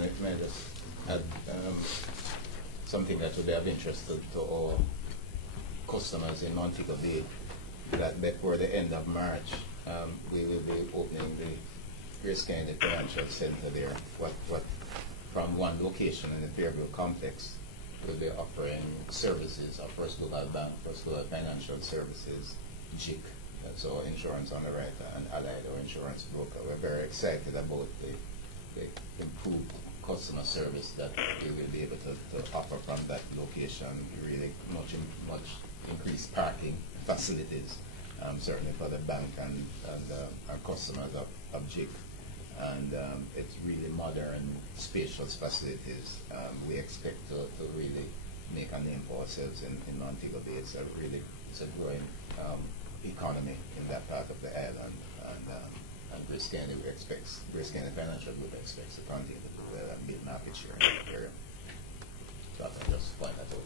May I just add something that would be of interest to our customers in Montego Bay, that before the end of March, we will be opening the GraceKennedy Financial Center there. What from one location in the Fairview complex, we'll be offering services of First Global Bank, First Global Financial Services, GIC, so insurance underwriter and allied or insurance broker. We're very excited about the improved customer service that we will be able to offer from that location. Really much increased parking facilities, certainly for the bank and our customers of GIC. And it's really modern, spacious facilities. We expect to really make a name for ourselves in Montego Bay. It's a growing economy in that part of the island, and GraceKennedy Financial Group expects to continue to build market share in that area. So I can just point that out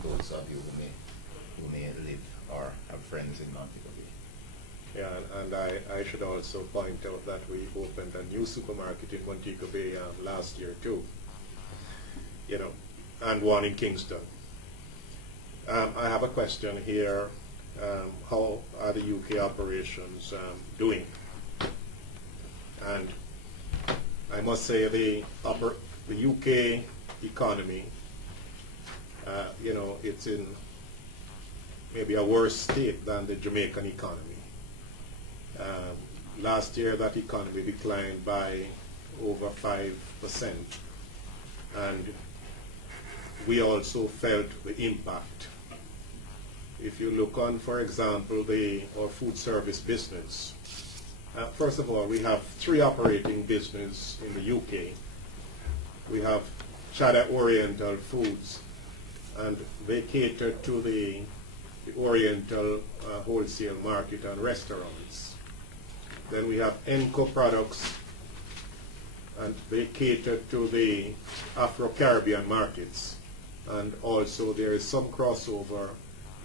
for those of you who may live or have friends in Montego Bay. Yeah, and I should also point out that we opened a new supermarket in Montego Bay last year too, and one in Kingston. I have a question here. How are the UK operations doing? And I must say the UK economy, it's in maybe a worse state than the Jamaican economy. Last year that economy declined by over 5%, and we also felt the impact. If you look on, for example, our food service business, first of all, we have 3 operating businesses in the UK. We have Cheddar Oriental Foods, and they cater to the Oriental wholesale market and restaurants. Then we have Enco Products, and they cater to the Afro-Caribbean markets. And also there is some crossover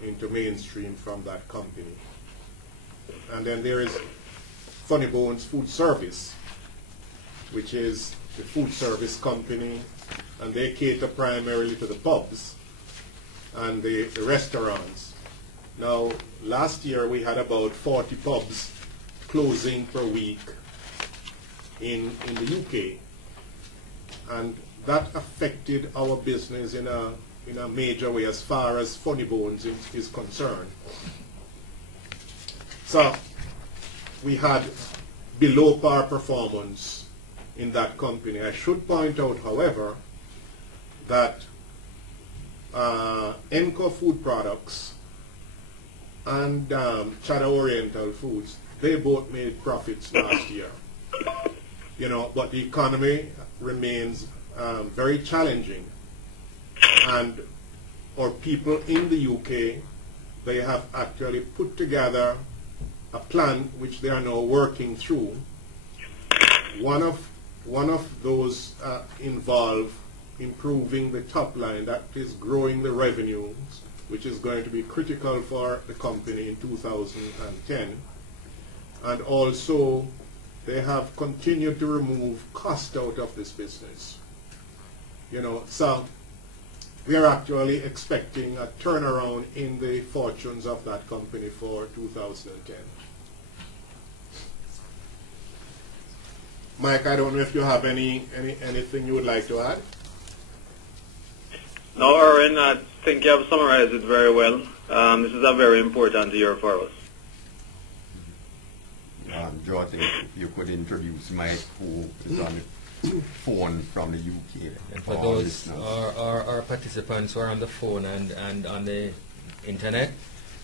into mainstream from that company. And then there is Funny Bones Food Service, which is the food service company, and they cater primarily to the pubs and the restaurants. Now, last year we had about 40 pubs closing per week in the UK, and that affected our business in a major way as far as Funny Bones is concerned. So we had below par performance in that company. I should point out, however, that Enco Food Products and Cheddar Oriental Foods, they both made profits last year. But the economy remains very challenging, and our people in the UK, they have actually put together a plan which they are now working through. One of those involve improving the top line, that is growing the revenues, which is going to be critical for the company in 2010. And also they have continued to remove cost out of this business. So we are actually expecting a turnaround in the fortunes of that company for 2010. Mike, I don't know if you have anything you would like to add? No, Aaron, I think you have summarized it very well. This is a very important year for us. Joe, I think you could introduce Mike, who is on the phone from the UK. And for those our participants who are on the phone and on the internet,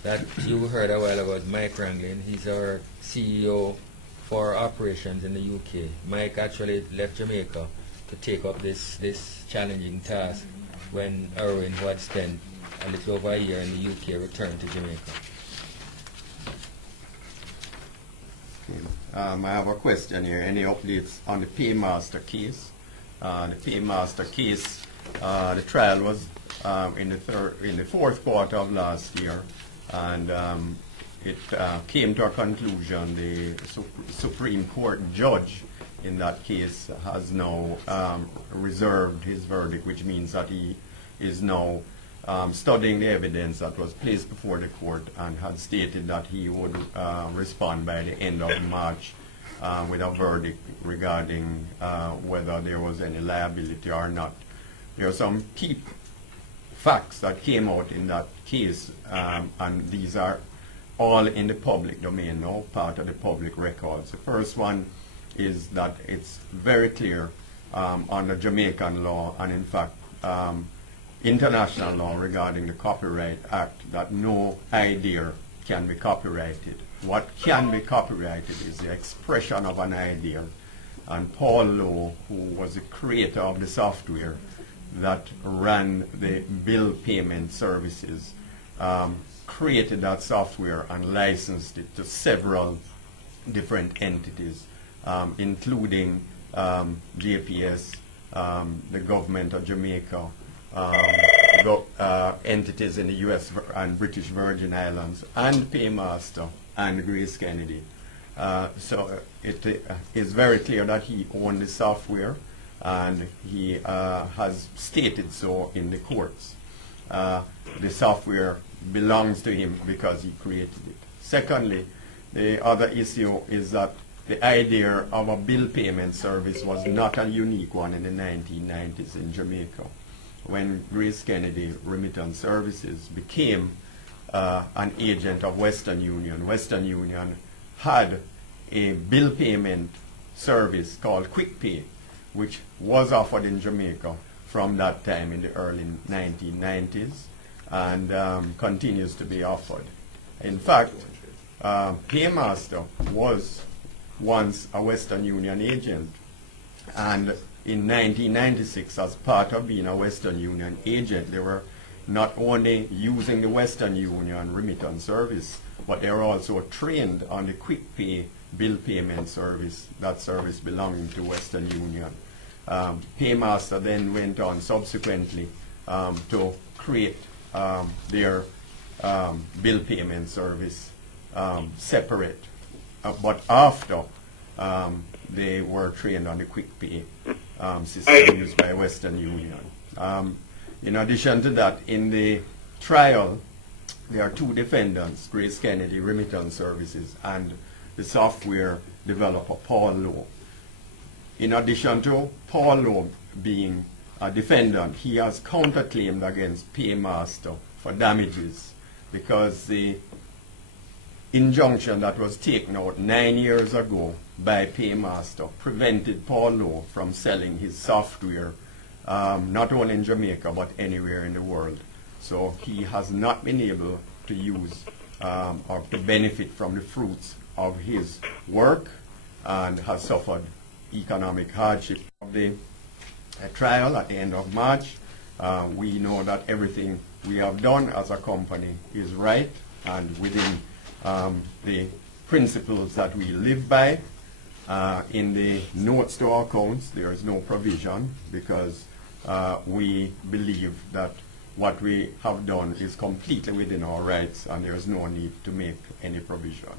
that you heard a while ago, Mike Ranglin. He's our CEO for operations in the UK. Mike actually left Jamaica to take up this challenging task when Erwin, who had spent a little over a year in the UK, returned to Jamaica. I have a question here. Any updates on the Paymaster case? The Paymaster case, the trial was in the fourth quarter of last year, and it came to a conclusion. The Supreme Court judge in that case has now reserved his verdict, which means that he is now studying the evidence that was placed before the court and had stated that he would respond by the end of March with a verdict regarding whether there was any liability or not. There are some key facts that came out in that case, and these are all in the public domain now, part of the public records. The first one is that it's very clear under Jamaican law, and in fact international law regarding the Copyright Act, that no idea can be copyrighted. What can be copyrighted is the expression of an idea. And Paul Lowe, who was the creator of the software that ran the bill payment services, created that software and licensed it to several different entities, including JPS, the government of Jamaica, entities in the U.S. and British Virgin Islands, and Paymaster and GraceKennedy. So it is very clear that he owned the software, and he has stated so in the courts. The software belongs to him because he created it. Secondly, the other issue is that the idea of a bill payment service was not a unique one in the 1990s in Jamaica. When GraceKennedy Remittance Services became an agent of Western Union had a bill payment service called Quick Pay, which was offered in Jamaica from that time in the early 1990s and continues to be offered. In fact, Paymaster was once a Western Union agent, and in 1996, as part of being a Western Union agent, they were not only using the Western Union remittance service, but they were also trained on the Quick Pay bill payment service, that service belonging to Western Union. Paymaster then went on subsequently to create their bill payment service separate, but after they were trained on the Quick Pay system used by Western Union. In addition to that, in the trial, there are two defendants, GraceKennedy Remittance Services and the software developer Paul Lowe. In addition to Paul Lowe being a defendant, he has counterclaimed against Paymaster for damages because the injunction that was taken out 9 years ago by Paymaster prevented Paul Lowe from selling his software not only in Jamaica but anywhere in the world. So he has not been able to use or to benefit from the fruits of his work and has suffered economic hardship. Of the trial at the end of March, we know that everything we have done as a company is right and within the principles that we live by. In the notes to our accounts, there is no provision because we believe that what we have done is completely within our rights and there is no need to make any provision.